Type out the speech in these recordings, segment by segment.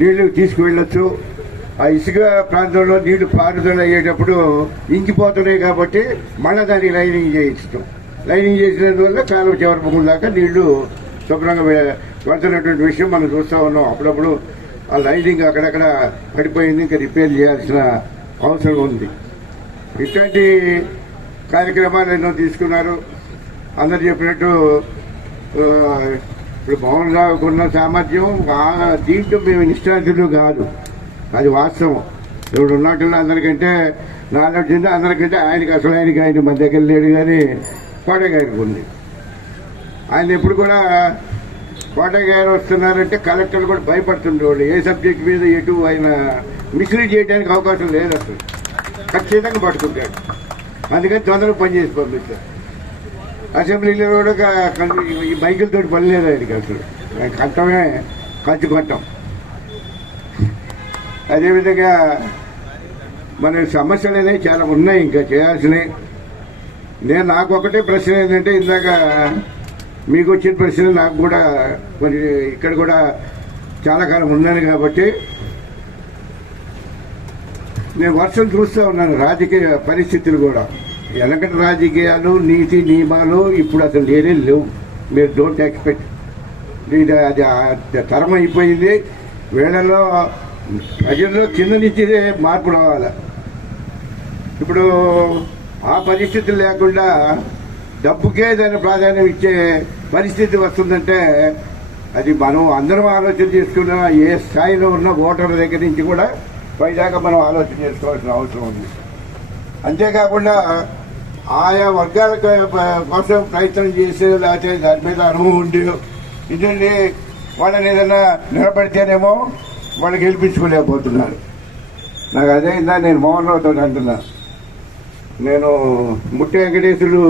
నీళ్ళు తీసుకువెళ్ళొచ్చు. ఆ ఇసుక ప్రాంతంలో నీళ్ళు పారుదల అయ్యేటప్పుడు ఇంకిపోతున్నాయి కాబట్టి మళ్ళీ దానికి లైనింగ్ చేయించడం లైనింగ్ చేసినందువల్ల కాలువ చివరి దాకా నీళ్ళు శుభ్రంగా పడుతున్నటువంటి వెళ్తున్నటువంటి విషయం మనం చూస్తూ ఉన్నాం. అప్పుడప్పుడు ఆ లైనింగ్ అక్కడక్కడ పడిపోయింది ఇంకా రిపేర్ చేయాల్సిన అవసరం ఉంది. ఇట్లాంటి కార్యక్రమాలు ఎన్నో తీసుకున్నారు. అందరు చెప్పినట్టు ఇప్పుడు మోహన్ రావుకు ఉన్న సామర్థ్యం దీంట్లో మేము నిష్ఠాతులు కాదు. అది వాస్తవం. ఇప్పుడు ఉన్నట్టు అందరికంటే నాలెడ్జ్ ఉంది అందరికంటే ఆయనకి అసలు ఆయనకి ఆయన మన దగ్గర లేడు కానీ కోటగారికి ఉంది. ఆయన ఎప్పుడు కూడా కోటగారు వస్తున్నారంటే కలెక్టర్లు కూడా భయపడుతుండేవాళ్ళు ఏ సబ్జెక్ట్ మీద ఎటు ఆయన మిస్లీడ్ చేయడానికి అవకాశం లేదు అసలు. ఖచ్చితంగా పట్టుకుంటాడు. అందుకని తొందరగా పనిచేసి పంపిస్తారు. అసెంబ్లీలో కూడా ఈ మైకులతో పని లేదు ఆయనకి అసలు. కట్టమే కంటమే కంచు అదేవిధంగా మన సమస్యలు అనేవి చాలా ఉన్నాయి ఇంకా చేయాల్సినవి. నేను నాకు ఒకటే ప్రశ్న ఏంటంటే ఇందాక మీకు వచ్చిన ప్రశ్న నాకు కూడా మరి ఇక్కడ కూడా చాలా కాలం ఉన్నాను కాబట్టి నేను వర్షం చూస్తూ ఉన్నాను రాజకీయ పరిస్థితులు కూడా. వెనకటి రాజకీయాలు నీతి నియమాలు ఇప్పుడు అసలు లేనే లేవు. మీరు డోంట్ ఎక్స్పెక్ట్ ఇది అది తరం అయిపోయింది. వీళ్ళలో ప్రజల్లో కింద నుంచి మార్పు రావాలి. ఇప్పుడు ఆ పరిస్థితి లేకుండా డబ్బుకే దాని ప్రాధాన్యం ఇచ్చే పరిస్థితి వస్తుందంటే అది మనం అందరం ఆలోచన చేసుకున్న ఏ స్థాయిలో ఉన్న ఓటర్ల దగ్గర నుంచి కూడా పైదాకా మనం ఆలోచన చేసుకోవాల్సిన అవసరం ఉంది. అంతేకాకుండా ఆయా వర్గాల కోసం ప్రయత్నం చేసే లేకపోతే దాని మీద అనుభవం ఉండి ఇదండి వాళ్ళని ఏదైనా నిలబడితేనేమో వాళ్ళు గెలిపించుకోలేకపోతున్నారు. నాకు అదే ఇందా నేను మోహన్ రావుతో అంటున్నా. నేను ముట్టి వెంకటేశ్వరుడు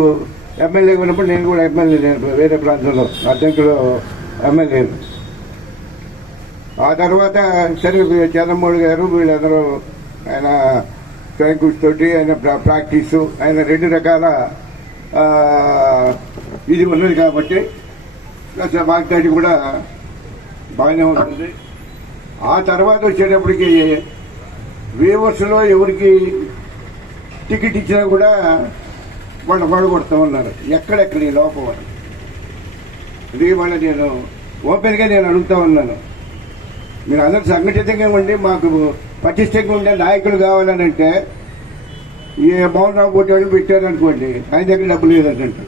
ఎమ్మెల్యే ఉన్నప్పుడు నేను కూడా ఎమ్మెల్యే నేను వేరే ప్రాంతంలో అద్దెంకులో ఎమ్మెల్యేను ఆ తర్వాత సరే చంద్రమౌళి గారు వీళ్ళందరూ ఆయన ఫ్రాంకుస్ తోటి ఆయన ప్రాక్టీస్ ఆయన రెండు రకాల ఇది ఉన్నది కాబట్టి కాస్త వాగ్దాటి కూడా బాగానే ఉంటుంది. ఆ తర్వాత వచ్చేటప్పటికి వేవర్స్లో ఎవరికి టికెట్ ఇచ్చినా కూడా వాళ్ళు పడగొడతా ఉన్నారు. ఎక్కడెక్కడ ఈ లోపం అందుకే ఇది వాళ్ళ నేను ఓపెన్గా నేను అడుగుతా ఉన్నాను. మీరు అందరూ సంఘటితంగా ఉండి మాకు పటిష్టంగా ఉండే నాయకులు కావాలని అంటే ఈ మౌన్ రావు పోటీ పెట్టారనుకోండి ఆయన దగ్గర డబ్బు లేదంటే